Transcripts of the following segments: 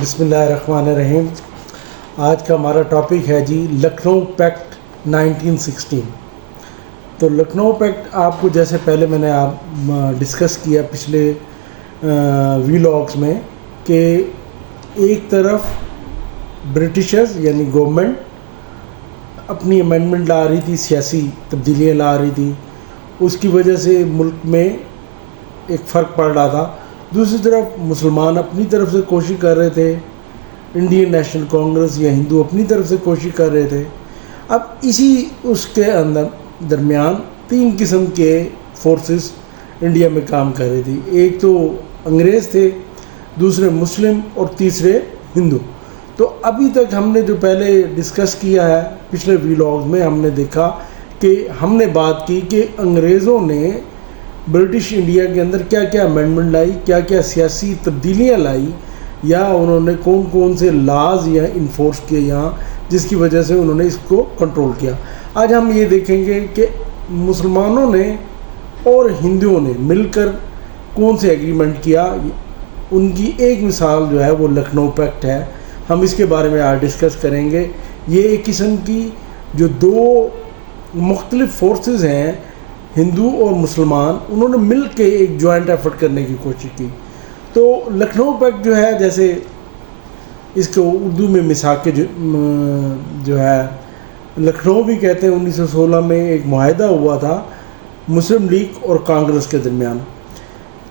بسم اللہ الرحمن الرحیم۔ آج کا ہمارا ٹاپک ہے جی لکھنؤ پیکٹ 1916۔ تو لکھنؤ پیکٹ آپ کو جیسے پہلے میں نے ڈسکس کیا پچھلے ویلاگس میں کہ ایک طرف برٹشرز یعنی گورنمنٹ اپنی امینڈمنٹ لا رہی تھی، سیاسی تبدیلیاں لا رہی تھی، اس کی وجہ سے ملک میں ایک فرق پڑ رہا تھا۔ دوسری طرف مسلمان اپنی طرف سے کوشش کر رہے تھے، انڈین نیشنل کانگریس یا ہندو اپنی طرف سے کوشش کر رہے تھے۔ اب اس کے درمیان تین قسم کے فورسز انڈیا میں کام کر رہی تھی۔ ایک تو انگریز تھے، دوسرے مسلم اور تیسرے ہندو۔ تو ابھی تک ہم نے جو پہلے ڈسکس کیا ہے پچھلے ویلاگز میں، ہم نے دیکھا کہ ہم نے بات کی کہ انگریزوں نے برٹش انڈیا کے اندر کیا کیا امینڈمنٹ لائی، کیا کیا سیاسی تبدیلیاں لائی، یا انہوں نے کون کون سے لاز یا انفورس کیے یہاں، جس کی وجہ سے انہوں نے اس کو کنٹرول کیا۔ آج ہم یہ دیکھیں گے کہ مسلمانوں نے اور ہندوؤں نے مل کر کون سے ایگریمنٹ کیا۔ ان کی ایک مثال جو ہے وہ لکھنؤ پیکٹ ہے، ہم اس کے بارے میں آج ڈسکس کریں گے۔ یہ ایک قسم کی جو دو مختلف فورسز ہیں، ہندو اور مسلمان، انہوں نے مل کے ایک جوائنٹ ایفرٹ کرنے کی کوشش کی۔ تو لکھنؤ پیکٹ جو ہے، جیسے اس کو اردو میں میثاق جو ہے لکھنؤ بھی کہتے ہیں، 1916 میں ایک معاہدہ ہوا تھا مسلم لیگ اور کانگریس کے درمیان۔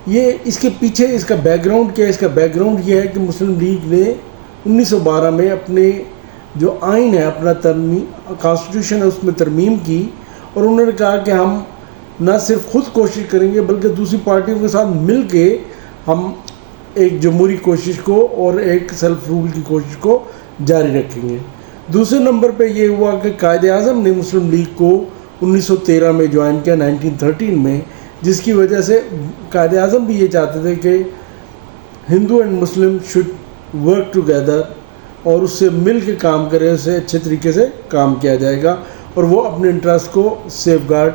یہ اس کے پیچھے اس کا بیک گراؤنڈ کیا ہے؟ اس کا بیک گراؤنڈ یہ ہے کہ مسلم لیگ نے 1912 میں اپنے جو آئین ہے، اپنا کانسٹیٹیوشن ہے، اس میں ترمیم کی، اور انہوں نے کہا کہ ہم نہ صرف خود کوشش کریں گے بلکہ دوسری پارٹیوں کے ساتھ مل کے ہم ایک جمہوری کوشش کو اور ایک سیلف رول کی کوشش کو جاری رکھیں گے۔ دوسرے نمبر پہ یہ ہوا کہ قائد اعظم نے مسلم لیگ کو 1913 میں جوائن کیا، 1913 میں، جس کی وجہ سے قائد اعظم بھی یہ چاہتے تھے کہ Hindu and Muslim should work together, اور اس سے مل کے کام کریں، اس سے اچھے طریقے سے کام کیا جائے گا، اور وہ اپنے انٹرسٹ کو سیف گارڈ،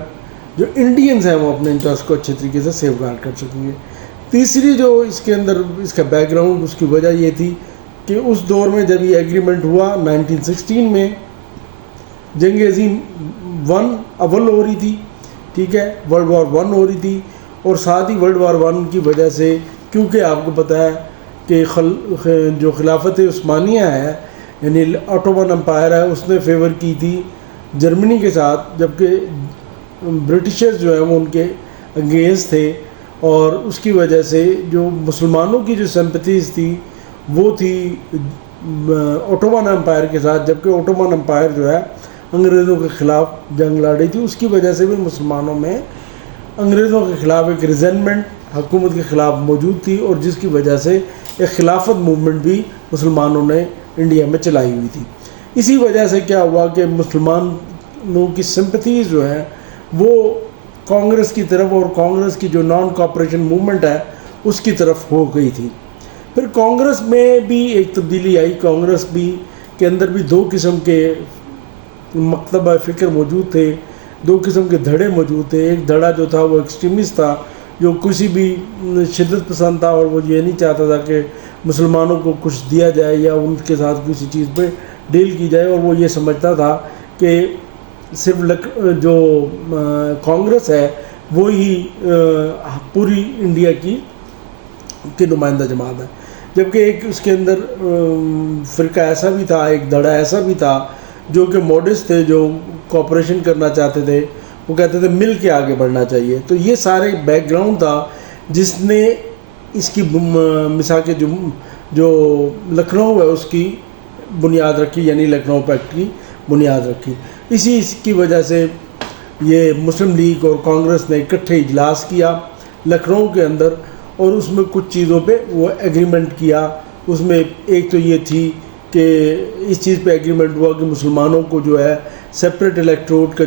جو انڈینز ہیں وہ اپنے انٹرسٹ کو اچھے طریقے سے سیف گارڈ کر سکیں گے۔ تیسری جو اس کے اندر اس کا بیک گراؤنڈ، اس کی وجہ یہ تھی کہ اس دور میں جب یہ ایگریمنٹ ہوا 1916 میں، جنگ عظیم اول ہو رہی تھی، ٹھیک ہے، ورلڈ وار 1 ہو رہی تھی، اور ساتھ ہی ورلڈ وار 1 کی وجہ سے، کیونکہ آپ کو پتہ ہے کہ جو خلافت عثمانیہ ہے یعنی آٹومن امپائر ہے، اس نے فیور کی تھی جرمنی کے ساتھ، جبکہ برٹشرز جو ہیں وہ ان کے انگیز تھے، اور اس کی وجہ سے جو مسلمانوں کی جو سمپتھیز تھی وہ تھی آٹومن امپائر کے ساتھ، جبکہ آٹومن امپائر جو ہے انگریزوں کے خلاف جنگ لڑ رہی تھی۔ اس کی وجہ سے بھی مسلمانوں میں انگریزوں کے خلاف ایک ریزنمنٹ حکومت کے خلاف موجود تھی، اور جس کی وجہ سے ایک خلافت موومنٹ بھی مسلمانوں نے انڈیا میں چلائی ہوئی تھی۔ اسی وجہ سے کیا ہوا کہ مسلمانوں کی سمپتھیز جو ہیں وہ کانگریس کی طرف، اور کانگریس کی جو نان کوآپریشن موومنٹ ہے اس کی طرف ہو گئی تھی۔ پھر کانگریس میں بھی ایک تبدیلی آئی۔ کانگریس بھی کے اندر بھی دو قسم کے مکتبہ فکر موجود تھے، دو قسم کے دھڑے موجود تھے۔ ایک دھڑا جو تھا وہ ایکسٹریمسٹ تھا، جو کسی بھی شدت پسند تھا، اور وہ یہ نہیں چاہتا تھا کہ مسلمانوں کو کچھ دیا جائے یا ان کے ساتھ کسی چیز پہ ڈیل کی جائے، اور وہ یہ سمجھتا تھا کہ صرف جو کانگریس ہے وہی پوری انڈیا کی نمائندہ جماعت ہے۔ جبکہ ایک اس کے اندر فرقہ ایسا بھی تھا، ایک دھڑا ایسا بھی تھا جو کہ موڈسٹ تھے، جو کوآپریشن کرنا چاہتے تھے، وہ کہتے تھے مل کے آگے بڑھنا چاہیے۔ تو یہ سارے بیک گراؤنڈ تھا جس نے اس کی مثال کے جو لکھنؤ ہے اس کی بنیاد رکھی، یعنی لکھنؤ پیکٹ کی بنیاد رکھی۔ اسی کی وجہ سے یہ مسلم لیگ اور کانگریس نے اکٹھے اجلاس کیا لکھنؤ کے اندر، اور اس میں کچھ چیزوں پہ وہ ایگریمنٹ کیا۔ اس میں ایک تو یہ تھی کہ اس چیز پہ ایگریمنٹ ہوا کہ مسلمانوں کو جو ہے سیپریٹ الیکٹروٹ کا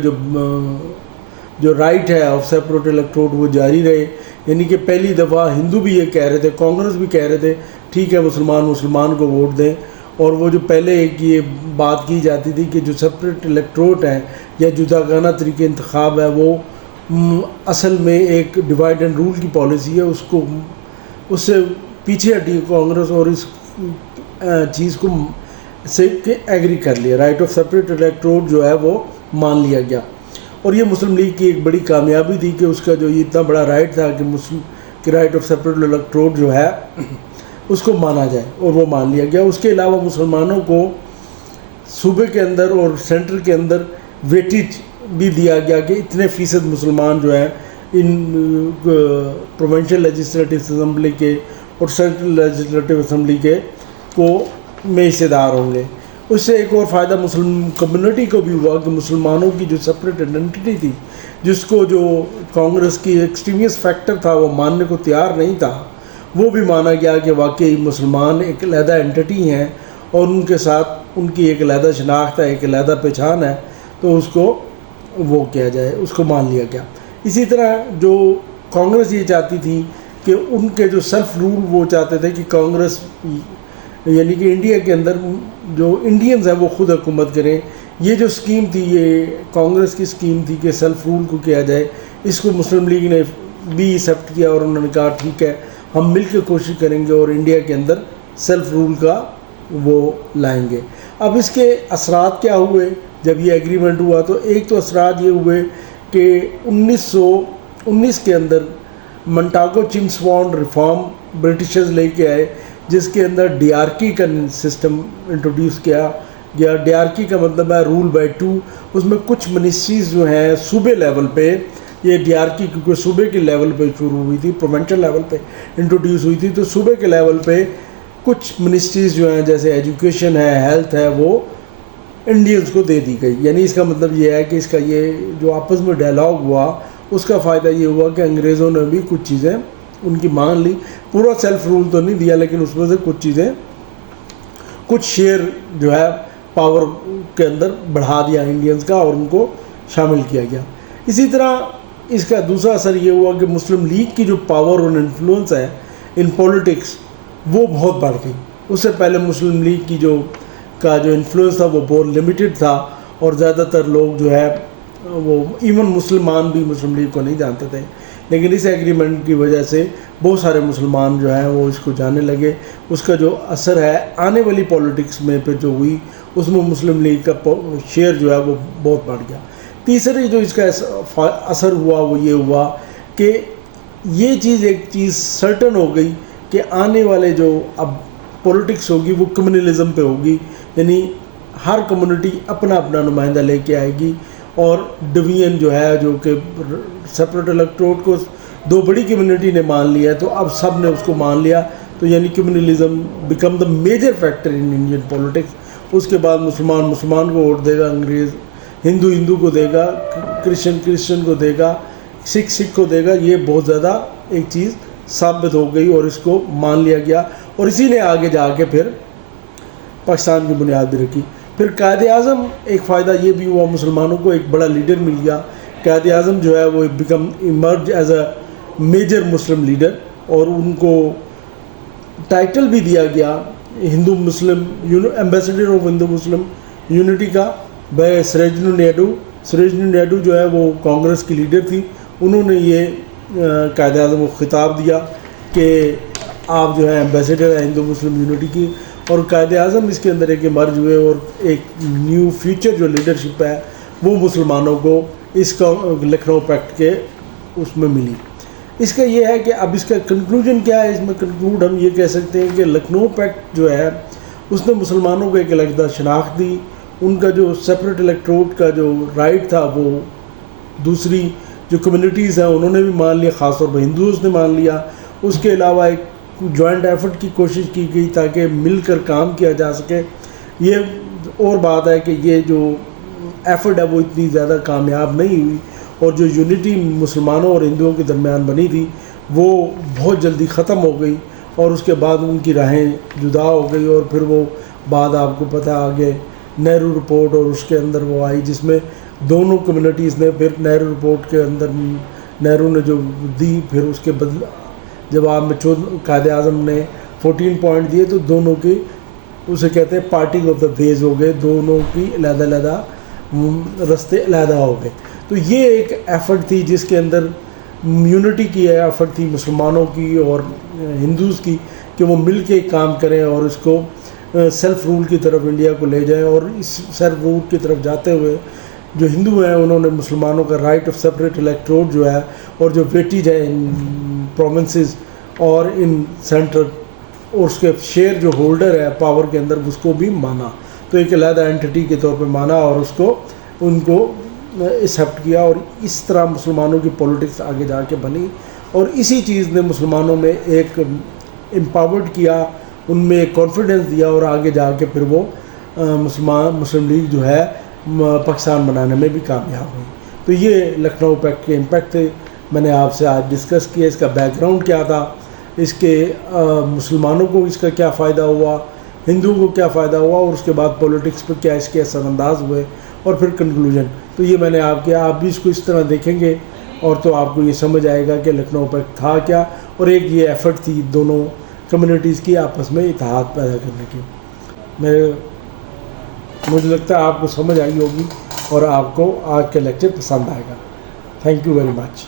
جو رائٹ ہے آف سیپریٹ الیکٹروٹ وہ جاری رہے۔ یعنی کہ پہلی دفعہ ہندو بھی یہ کہہ رہے تھے، کانگریس بھی کہہ رہے تھے ٹھیک ہے مسلمان کو ووٹ دیں، اور وہ جو پہلے ایک یہ بات کی جاتی تھی کہ جو سپریٹ الیکٹروٹ ہے یا جداگانہ طریقے انتخاب ہے، وہ اصل میں ایک ڈیوائڈ اینڈ رول کی پالیسی ہے، اس سے پیچھے ہٹی کانگریس، اور چیز کو سے ایگری کر لیا، رائٹ آف سپریٹ الیکٹروڈ جو ہے وہ مان لیا گیا. اور یہ مسلم لیگ کی ایک بڑی کامیابی تھی کہ اس کا جو یہ اتنا بڑا رائٹ تھا کہ مسلم کہ رائٹ آف سپریٹ الیکٹروڈ جو ہے اس کو مانا جائے، اور وہ مان لیا گیا. اس کے علاوہ مسلمانوں کو صوبے کے اندر اور سینٹر کے اندر ویٹیج بھی دیا گیا کہ اتنے فیصد مسلمان جو ہیں ان پروونشل لیجسلیٹو اسمبلی کے اور سینٹرل لیجسلیٹو اسمبلی کے کو میں حصے دار ہوں گے. اس سے ایک اور فائدہ مسلم کمیونٹی کو بھی ہوا کہ مسلمانوں کی جو سپریٹ آئیڈینٹی تھی، جس کو جو کانگریس کی ایکسٹریمسٹ فیکٹر تھا وہ ماننے کو تیار نہیں تھا، وہ بھی مانا گیا کہ واقعی مسلمان ایک علیحدہ اینٹی ہیں اور ان کے ساتھ ان کی ایک علیحدہ شناخت ہے، ایک علیحدہ پہچان ہے، تو اس کو وہ کیا جائے، اس کو مان لیا گیا. اسی طرح جو کانگریس یہ چاہتی تھی کہ ان کے جو سیلف رول، وہ چاہتے تھے کہ کانگریس یعنی کہ انڈیا کے اندر جو انڈینز ہیں وہ خود حکومت کریں. یہ جو اسکیم تھی، یہ کانگریس کی اسکیم تھی کہ سیلف رول کو کیا جائے. اس کو مسلم لیگ نے بھی ایکسیپٹ کیا اور انہوں نے کہا ٹھیک ہے، ہم مل کے کوشش کریں گے اور انڈیا کے اندر سیلف رول کا وہ لائیں گے. اب اس کے اثرات کیا ہوئے جب یہ ایگریمنٹ ہوا؟ تو ایک تو اثرات یہ ہوئے کہ 1919 کے اندر منٹاگو چمسفورڈ ریفارم برٹشرز لے کے آئے، جس کے اندر ڈیارکی کا سسٹم انٹروڈیوس کیا گیا. ڈیارکی کا مطلب ہے رول بائی ٹو. اس میں کچھ منسٹریز جو ہیں صوبے لیول پہ، یہ ڈیارکی کیونکہ صوبے کے لیول پہ شروع ہوئی تھی، پروونشل لیول پہ انٹروڈیوس ہوئی تھی، تو صوبے کے لیول پہ کچھ منسٹریز جو ہیں جیسے ایجوکیشن ہے، ہیلتھ ہے، وہ انڈینز کو دے دی گئی. یعنی اس کا مطلب یہ ہے کہ اس کا یہ جو آپس میں ڈائلاگ ہوا، اس کا فائدہ یہ ہوا کہ انگریزوں نے بھی کچھ چیزیں ان کی مان لی. پورا سیلف رول تو نہیں دیا، لیکن اس میں سے کچھ چیزیں، کچھ شیئر جو ہے پاور کے اندر بڑھا دیا انڈینز کا اور ان کو شامل کیا گیا. اسی طرح اس کا دوسرا اثر یہ ہوا کہ مسلم لیگ کی جو پاور اور انفلوئنس ہے ان پولیٹکس، وہ بہت بڑھ گئی. اس سے پہلے مسلم لیگ کی جو انفلوئنس تھا وہ بہت لمیٹڈ تھا، اور زیادہ تر لوگ جو ہے وہ ایون مسلمان بھی مسلم لیگ کو نہیں جانتے تھے. لیکن اس ایگریمنٹ کی وجہ سے بہت سارے مسلمان جو ہیں وہ اس کو جاننے لگے. اس کا جو اثر ہے آنے والی پولیٹکس میں پھر جو ہوئی، اس میں مسلم لیگ کا شیئر جو ہے وہ بہت بڑھ گیا. تیسری جو اس کا اثر ہوا وہ یہ ہوا کہ یہ چیز ایک چیز سرٹن ہو گئی کہ آنے والے جو اب پولیٹکس ہوگی وہ کمیونلزم پہ ہوگی. یعنی ہر کمیونٹی اپنا اپنا نمائندہ لے کے آئے گی، اور ڈویژن جو ہے جو کہ سپریٹ الیکٹروڈ کو دو بڑی کمیونٹی نے مان لیا ہے، تو اب سب نے اس کو مان لیا. تو یعنی communalism became the major factor in Indian politics. اس کے بعد مسلمان کو ووٹ دے گا، انگریز ہندو کو دے گا، کرسچن کو دے گا، سکھ کو دے گا. یہ بہت زیادہ ایک چیز ثابت ہو گئی اور اس کو مان لیا گیا، اور اسی نے آگے جا کے پھر پاکستان کی بنیاد بھی رکھی. پھر قائد اعظم، ایک فائدہ یہ بھی ہوا مسلمانوں کو، ایک بڑا لیڈر مل گیا. قائد اعظم جو ہے وہ became emerge as a major Muslim leader, اور ان کو ٹائٹل بھی دیا گیا Hindu Muslim ambassador of Hindu Muslim unity کا بائی سروجنی نائیڈو. سروجنی نائیڈو جو ہے وہ کانگریس کی لیڈر تھی. انہوں نے یہ قائد اعظم کو خطاب دیا کہ آپ جو ہے ایمبیسڈر ہیں ہندو مسلم یونٹی کی. اور قائد اعظم اس کے اندر ایک مرج ہوئے، اور ایک نیو فیوچر جو لیڈرشپ ہے وہ مسلمانوں کو اس کا لکھنؤ پیکٹ کے اس میں ملی. اس کا یہ ہے کہ اب اس کا کنکلوژن کیا ہے؟ اس میں کنکلوڈ ہم یہ کہہ سکتے ہیں کہ لکھنؤ پیکٹ جو ہے اس نے مسلمانوں کو ایک علیحدہ شناخت دی. ان کا جو سپریٹ الیکٹروڈ کا جو رائٹ تھا وہ دوسری جو کمیونٹیز ہیں انہوں نے بھی مان لیا، خاص طور پر ہندوز نے مان لیا. اس کے علاوہ ایک جوائنٹ ایفرٹ کی کوشش کی گئی تاکہ مل کر کام کیا جا سکے. یہ اور بات ہے کہ یہ جو ایفرٹ ہے وہ اتنی زیادہ کامیاب نہیں ہوئی، اور جو یونٹی مسلمانوں اور ہندوؤں کے درمیان بنی تھی وہ بہت جلدی ختم ہو گئی، اور اس کے بعد ان کی راہیں جدا ہو گئی. اور پھر وہ بعد آپ کو پتہ آگے نہرو رپورٹ، اور اس کے اندر وہ آئی جس میں دونوں کمیونٹیز نے پھر نہرو رپورٹ کے اندر نہرو نے جو دی، پھر اس کے بدلے جواب میں قائد اعظم نے 14 پوائنٹ دیے، تو دونوں کی اسے کہتے ہیں پارٹنگ آف دا ویز ہو گئے، دونوں کی علیحدہ رستے علیحدہ ہو گئے. تو یہ ایک ایفرٹ تھی جس کے اندر یونٹی کی ایفرٹ تھی مسلمانوں کی اور ہندوز کی کہ وہ مل کے کام کریں اور اس کو سیلف رول کی طرف انڈیا کو لے جائیں، اور اس سیلف رول کی طرف جاتے ہوئے جو ہندو ہیں انہوں نے مسلمانوں کا رائٹ آف سپریٹ الیکٹروٹ جو ہے، اور جو ویٹیج ہے ان پروونسز اور ان سینٹر، اور اس کے شیئر جو ہولڈر ہے پاور کے اندر، اس کو بھی مانا، تو ایک علیحدہ اینٹی کے طور پہ مانا، اور اس کو ان کو ایکسیپٹ کیا، اور اس طرح مسلمانوں کی پولیٹکس آگے جا کے بنی، اور اسی چیز نے مسلمانوں میں ایک امپاورڈ کیا، ان میں ایک کانفیڈنس دیا، اور آگے جا کے پھر وہ مسلم لیگ جو ہے پاکستان بنانے میں بھی کامیاب ہوئی۔ تو یہ لکھنؤ پیکٹ کے امپیکٹ تھے، میں نے آپ سے آج ڈسکس کیا، اس کا بیک گراؤنڈ کیا تھا، اس کے مسلمانوں کو اس کا کیا فائدہ ہوا، ہندوؤں کو کیا فائدہ ہوا، اور اس کے بعد پولیٹکس پہ کیا اس کے اثر انداز ہوئے، اور پھر کنکلوژن۔ تو یہ میں نے آپ کیا، آپ بھی اس کو اس طرح دیکھیں گے اور تو آپ کو یہ سمجھ آئے گا کہ لکھنؤ پیکٹ تھا کیا، اور ایک یہ ایفرٹ تھی دونوں کمیونٹیز کی آپس میں اتحاد پیدا کرنے کی۔ مجھے لگتا ہے آپ کو سمجھ آئی ہوگی، اور آپ کو آج کا لیکچر پسند آئے گا۔ Thank you very much.